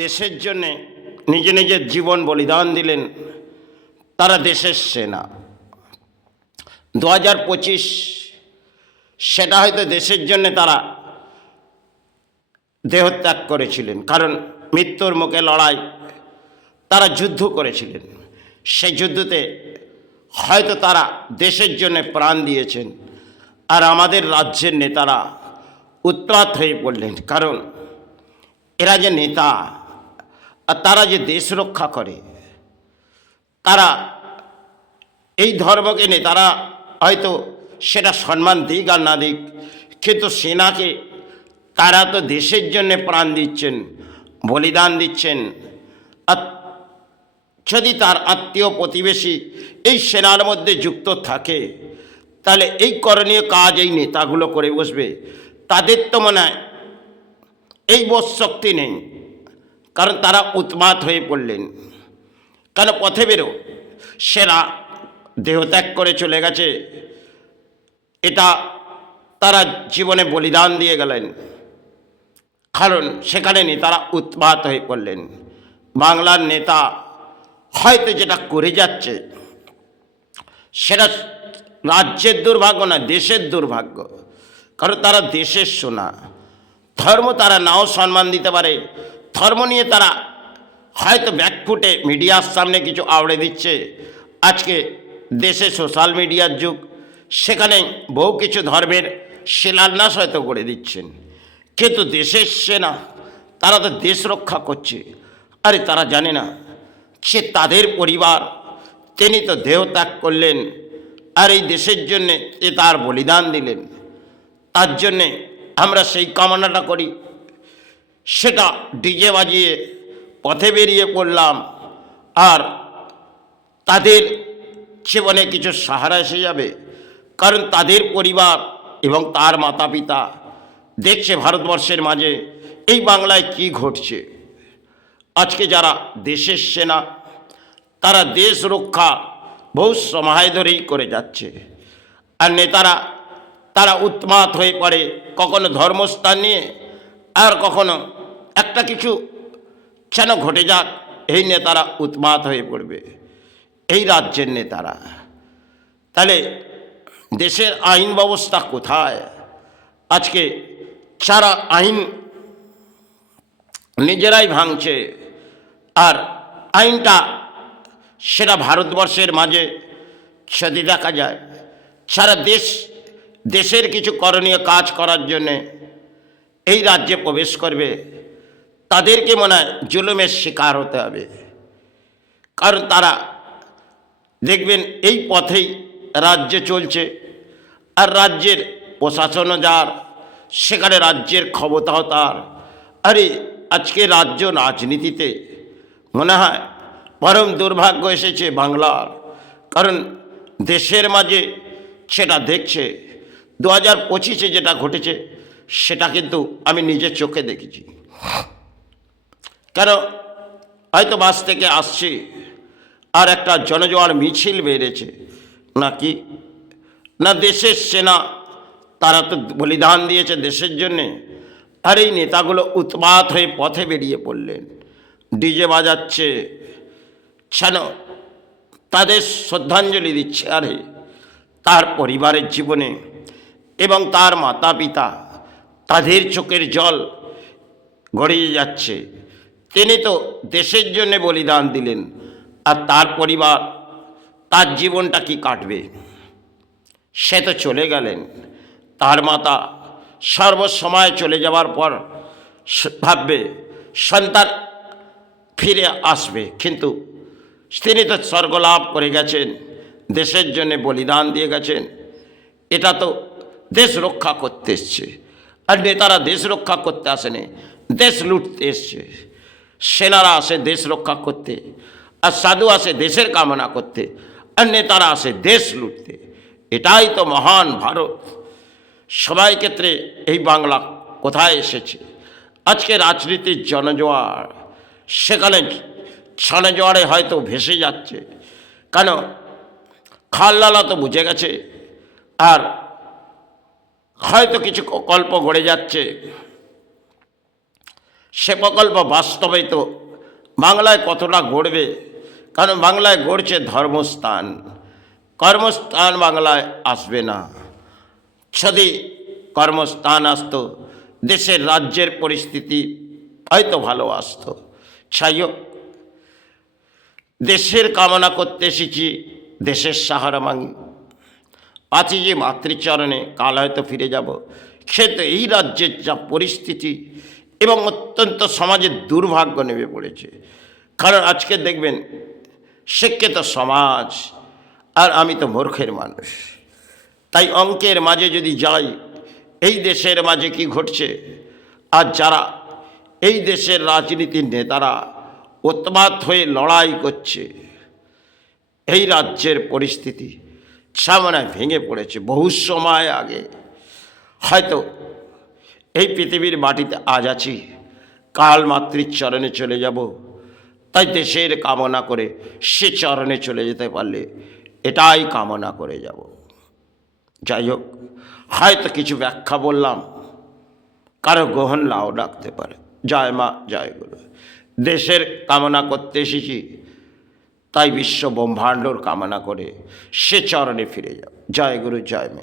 দেশের জন্যে নিজের জীবন বলিদান দিলেন, তারা দেশের সেনা। 2025 সেটা হয়তো দেশের জন্যে তারা দেহত্যাগ করেছিলেন, কারণ মৃত্যুর মুখে লড়াই, তারা যুদ্ধ করেছিলেন। সেই যুদ্ধতে হয়তো তারা দেশের জন্য প্রাণ দিয়েছেন। আর আমাদের রাজ্যের নেতারা উৎপাত হয়ে পড়লেন, কারণ এরা যে নেতা আর তারা যে দেশ রক্ষা করে, তারা এই ধর্মকে নেতারা হয়তো সেটা সম্মান দিক আর না দিক, কিন্তু সেনাকে তারা তো দেশের জন্য প্রাণ দিচ্ছেন, বলিদান দিচ্ছেন। আর যদি তার আত্মীয় প্রতিবেশী এই সেনার মধ্যে যুক্ত থাকে, তাহলে এই করণীয় কাজ এই নেতাগুলো করে বসবে। তাদের তো মনে হয় এই বোধ শক্তি নেই, কারণ তারা উন্মাদ হয়ে পড়লেন। কেন পথে বেরো, সেরা দেহত্যাগ করে চলে গেছে, এটা তারা জীবনে বলিদান দিয়ে গেলেন, কারণ সেখানে নেতারা উন্মাদ হয়ে পড়লেন। বাংলার নেতা হয়তো যেটা করে যাচ্ছে সেটা রাজ্যের দুর্ভাগ্য না, দেশের দুর্ভাগ্য, কারণ তারা দেশের সোনা। ধর্ম তারা নাও সম্মান দিতে পারে, ধর্ম নিয়ে তারা হয়তো ব্যাকফুটে মিডিয়ার সামনে কিছু আওড়ে দিচ্ছে। আজকে দেশে সোশ্যাল মিডিয়ার যুগ, সেখানে বহু কিছু ধর্মের শিলান্যাস হয়তো করে দিচ্ছেন, কিন্তু দেশের সেনা তারা তো দেশ রক্ষা করছে। আরে তারা জানে না সে তাদের পরিবার, তিনি তো দেহত্যাগ করলেন আর এই দেশের জন্যে তার বলিদান দিলেন। তার জন্যে আমরা সেই কামনাটা করি। সেটা ডিজে বাজিয়ে পথে বেরিয়ে পড়লাম, আর তাদের জীবনে কিছু সাহারা এসে যাবে, কারণ তাদের পরিবার এবং তার মাতা পিতা দেখছে ভারতবর্ষের মাঝে এই বাংলায় কি ঘটছে। আজকে যারা দেশের সেনা, তারা দেশ রক্ষা বহু সময় ধরেই করে যাচ্ছে, আর নেতারা তারা উন্মাদ হয়ে পড়ে, কখনো ধর্মস্থান নিয়ে, আর কখনো একটা কিছু যেন ঘটে যাক, এই নেতারা উন্মাদ হয়ে পড়বে, এই রাজ্যের নেতারা। তাহলে দেশের আইন ব্যবস্থা কোথায়? আজকে সারা আইন নিজেরাই ভাঙছে, আর আইনটা সেটা ভারতবর্ষের মাঝে যদি দেখা যায় সারা দেশের কিছু করণীয় কাজ করার জন্যে এই রাজ্যে প্রবেশ করবে, তাদেরকে মনে হয় জুলুমের শিকার হতে হবে। কারণ তারা দেখবেন এই পথেই রাজ্যে চলছে, আর রাজ্যের প্রশাসনও যার, সেখানে রাজ্যের ক্ষমতাও তার। আরে আজকে রাজ্য রাজনীতিতে মনে হয় পরম দুর্ভাগ্য এসেছে বাংলার, কারণ দেশের মাঝে সেটা দেখছে 2025 যেটা ঘটেছে সেটা কিন্তু আমি নিজের চোখে দেখেছি। কেন হয়তো বাস থেকে আসছি, আর একটা জনজোয়ার মিছিল বেড়েছে, নাকি না দেশের সেনা তারা তো বলিদান দিয়েছে দেশের জন্যে, আর এই নেতাগুলো উন্মাদ হয়ে পথে বেরিয়ে পড়লেন, ডিজে বাজাচ্ছে, যেন তাদের শ্রদ্ধাঞ্জলি দিচ্ছে। আরে তার পরিবারের জীবনে এবং তার মাতা পিতা, তাদের চোখের জল গড়িয়ে যাচ্ছে। তিনি তো দেশের জন্য বলিদান দিলেন, আর তার পরিবার, তার জীবনটা কি কাটবে? সে তো চলে গেলেন। তার মাতা সর্বসময় চলে যাওয়ার পর ভাববে সন্তান ফিরে আসবে, কিন্তু তিনি তো স্বর্গলাভ করে গেছেন, দেশের জন্য বলিদান দিয়ে গেছেন। এটা তো দেশ রক্ষা করতে এসছে, আর নেতারা দেশ রক্ষা করতে আসেনি, দেশ লুটতে এসছে। সেনারা আসে দেশ রক্ষা করতে, আর সাধু আসে দেশের কামনা করতে, আর নেতারা আসে দেশ লুটতে। এটাই তো মহান ভারত। সবাই ক্ষেত্রে এই বাংলা কোথায় এসেছে? আজকে রাজনীতির জনজোয়ার, সেখানে জনজোয়ারে হয়তো ভেসে যাচ্ছে, কেন খাললালা তো বুঝে গেছে, আর হয়তো কিছু গল্প গড়ে যাচ্ছে, সে প্রকল্প বাস্তবায়িত বাংলায় কতটা গড়বে, কারণ বাংলায় গড়ছে ধর্মস্থান, কর্মস্থান বাংলায় আসবে না। যদি কর্মস্থান আসতো, দেশের রাজ্যের পরিস্থিতি হয়তো ভালো আসতো। যাই হোক, দেশের কামনা করতে এসেছি, দেশের সাহারা মাগি। আছি যে মাতৃচরণে, কাল হয়তো ফিরে যাব। কিন্তু এই রাজ্যের যা পরিস্থিতি এবং অত্যন্ত সমাজের দুর্ভাগ্য নেমে পড়েছে। কারণ আজকে দেখবেন শিক্ষিত সমাজ, আর আমি তো মূর্খের মানুষ, তাই অঙ্কের মাঝে যদি যাই, এই দেশের মাঝে কি ঘটছে, আর যারা এই দেশের রাজনীতির নেতারা উন্মাদ হয়ে লড়াই করছে, এই রাজ্যের পরিস্থিতি সামনে ভেঙে পড়েছে। বহু সময় আগে হয়তো এই পৃথিবীর মাটিতে আজ আছি, কাল মাতৃর চরণে চলে যাব। তাই দেশের কামনা করে সে চরণে চলে যেতে পারলে এটাই কামনা করে যাব। যাই হোক, হয়তো কিছু ব্যাখ্যা বললাম, কারো গ্রহণ নাও ডাকতে পারে। জয় মা, জয় গুরু। দেশের কামনা করতে এসেছি, তাই বিশ্ব ব্রহ্মাণ্ডর কামনা করে সে চরণে ফিরে যাও। জয় গুরু, জয় মা।